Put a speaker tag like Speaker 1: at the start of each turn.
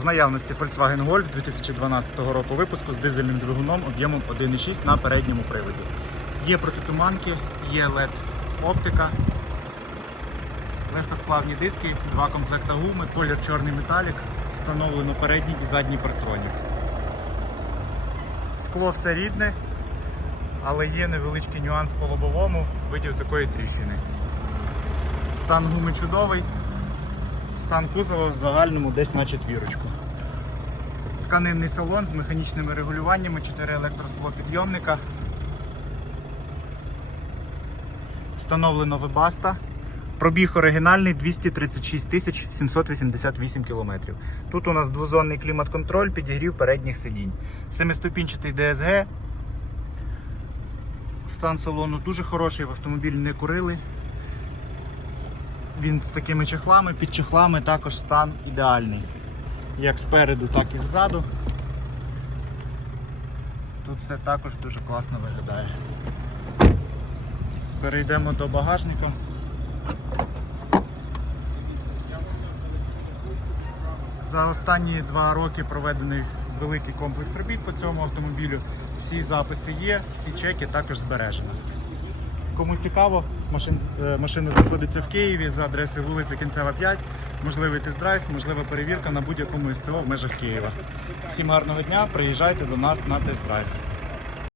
Speaker 1: В наявності Volkswagen Golf 2012 року випуску з дизельним двигуном об'ємом 1,6 на передньому приводі. Є протитуманки, є LED оптика, легкосплавні диски, два комплекта гуми, колір чорний металік, встановлено передній і задній парктронік. Скло все рідне, але є невеличкий нюанс по лобовому в виді такої тріщини. Стан гуми чудовий, стан кузова в загальному десь на четвірочку. Тканинний салон з механічними регулюваннями, 4 електросклопідйомника. Встановлено вебаста. Пробіг оригінальний 236 тисяч 788 кілометрів. Тут у нас двозонний клімат-контроль, підігрів передніх сидінь. Семиступінчатий DSG. Стан салону дуже хороший, в автомобіль не курили. Він з такими чехлами, під чехлами також стан ідеальний. Як спереду, так і ззаду. Тут все також дуже класно виглядає. Перейдемо до багажника. За останні два роки проведений великий комплекс робіт по цьому автомобілю. Всі записи є, всі чеки також збережені. Кому цікаво, машин, е, машина знаходиться в Києві за адресою вулиця Кінцева 5. Можливий тест-драйв, можлива перевірка на будь-якому СТО в межах Києва. Всім гарного дня, приїжджайте до нас на тест-драйв.